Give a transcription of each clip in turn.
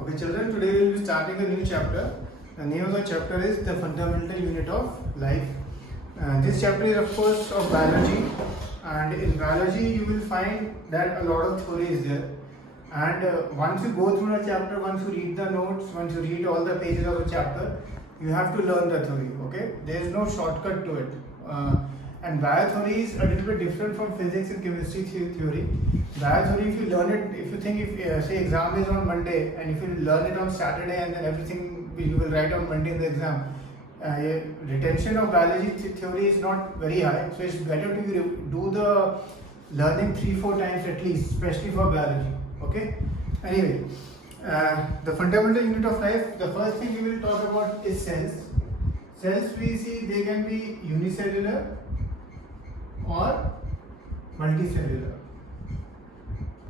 Okay, children, today we will be starting a new chapter. The name of the chapter is The Fundamental Unit of Life. This chapter is, of course, of biology, and in biology, you will find that a lot of theory is there. And once you go through the chapter, once you read the notes, once you read all the pages of the chapter, you have to learn the theory. Okay, there is no shortcut to it. And biotheory is a little bit different from physics and chemistry theory. Biotheory, if you learn it, if you think if say exam is on Monday and if you learn it on Saturday and then everything you will write on Monday in the exam, retention of biology theory is not very high. So it's better to do the learning 3-4 times at least, especially for biology. Okay. Anyway, the fundamental unit of life. The first thing we will talk about is cells. Cells, we see they can be unicellular or multicellular.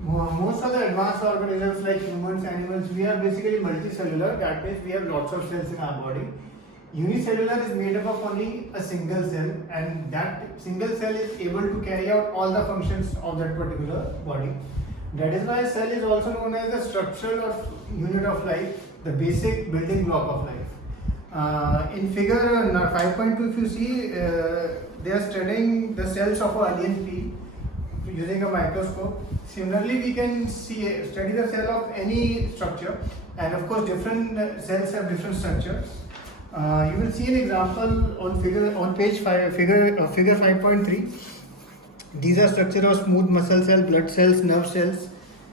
Most of the advanced organisms like humans, animals, we are basically multicellular. That means we have lots of cells in our body. Unicellular is made up of only a single cell, and that single cell is able to carry out all the functions of that particular body. That is why cell is also known as the structural unit of life, the basic building block of life. In figure 5.2, if you see, they are studying the cells of an onion pea using a microscope. Similarly, we can study the cell of any structure, and of course, different cells have different structures. You will see an example on page 5, figure 5.3. These are structure of smooth muscle cells, blood cells, nerve cells.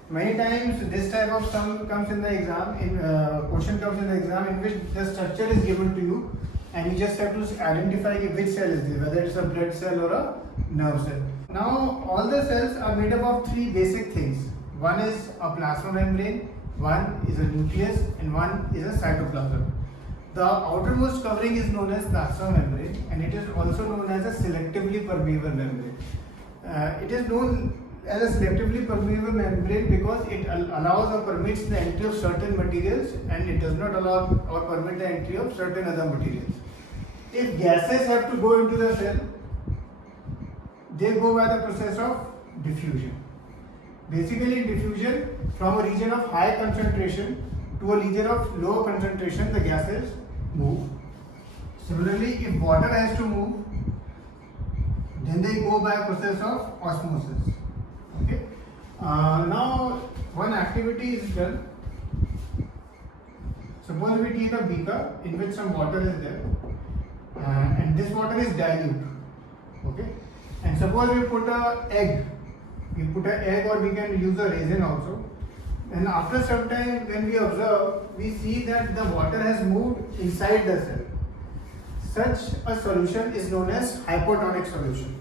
Many times this type of sum comes in the exam, question comes in the exam in which the structure is given to you and you just have to identify which cell is this, whether it's a blood cell or a nerve cell. Now all the cells are made up of three basic things. One is a plasma membrane, one is a nucleus, and one is a cytoplasm. The outermost covering is known as plasma membrane, and it is also known as a selectively permeable membrane. It is known as a selectively permeable membrane because it allows or permits the entry of certain materials, and it does not allow or permit the entry of certain other materials. If gases have to go into the cell, they go by the process of diffusion. Basically, in diffusion, from a region of high concentration to a region of low concentration, the gases move. Similarly, if water has to move, then they go by a process of osmosis. Okay. Now, one activity is done. Suppose we take a beaker in which some water is there, and this water is dilute. Okay. And suppose we put an egg. We put an egg, or we can use a raisin also. And after some time, when we observe, we see that the water has moved inside the cell. Such a solution is known as hypotonic solution.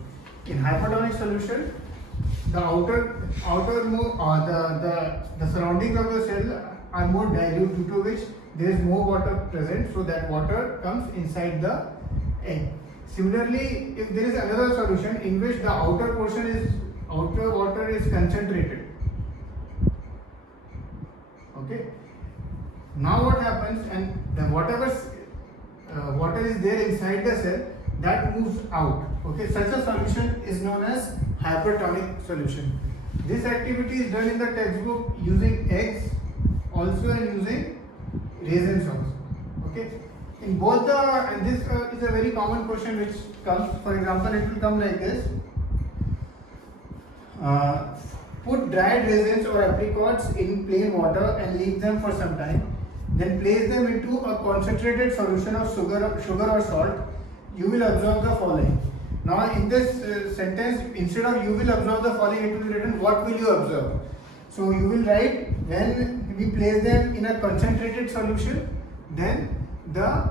In hypotonic solution, the the surroundings of the cell are more dilute, due to which there is more water present, so that water comes inside the egg. Similarly, if there is another solution in which the outer water is concentrated. Okay. Now what happens, and the whatever water is there inside the cell, that moves out. Okay, such a solution is known as hypertonic solution. This activity is done in the textbook using eggs, also, and using raisins also. Okay, in both and this is a very common question which comes. For example, it will come like this: put dried raisins or apricots in plain water and leave them for some time. Then place them into a concentrated solution of sugar or salt. You will observe the following. Now, in this sentence, instead of you will observe the following, it will be written what will you observe. So you will write, when we place them in a concentrated solution, then the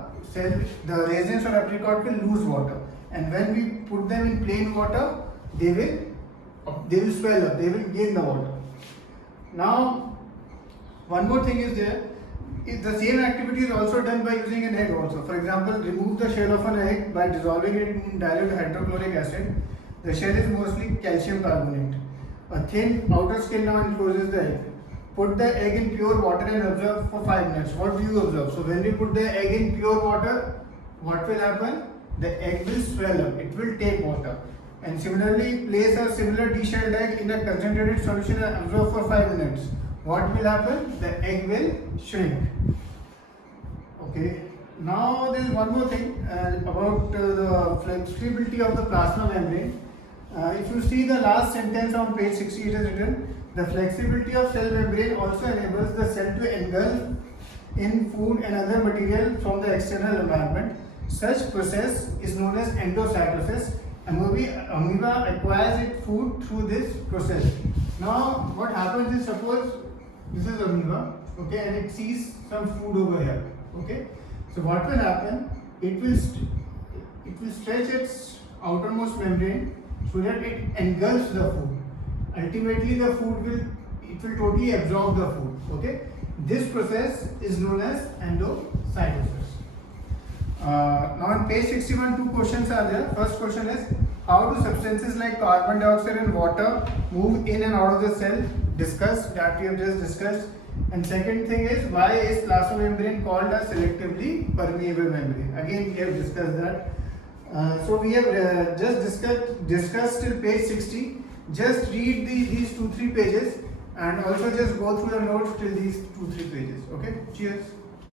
raisins or apricot will lose water, and when we put them in plain water, they will swell up, they will gain the water. Now, one more thing is there. The same activity is also done by using an egg also. For example, remove the shell of an egg by dissolving it in dilute hydrochloric acid. The shell is mostly calcium carbonate. A thin outer skin now encloses the egg. Put the egg in pure water and observe for 5 minutes. What do you observe? So when we put the egg in pure water, what will happen? The egg will swell up. It will take water. And similarly, place a similar deshelled egg in a concentrated solution and observe for 5 minutes. what will happen? The egg will shrink. Okay. Now there is one more thing about the flexibility of the plasma membrane. If you see the last sentence on page 60, it is written, the flexibility of cell membrane also enables the cell to engulf in food and other material from the external environment. Such process is known as endocytosis. Amoeba acquires its food through this process. Now what happens is, suppose this is amoeba, okay, and it sees some food over here, okay. So what will happen? It will stretch its outermost membrane so that it engulfs the food. Ultimately, the food will totally absorb the food. Okay. This process is known as endocytosis. Now on page 61, two questions are there. First question is, how do substances like carbon dioxide and water move in and out of the cell? Discussed, that we have just discussed. And second thing is, why is plasma membrane called a selectively permeable membrane? Again, we have discussed that. So we have just discussed till page 60. Just read these 2-3 pages and also just go through the notes till these 2-3 pages. Okay, cheers.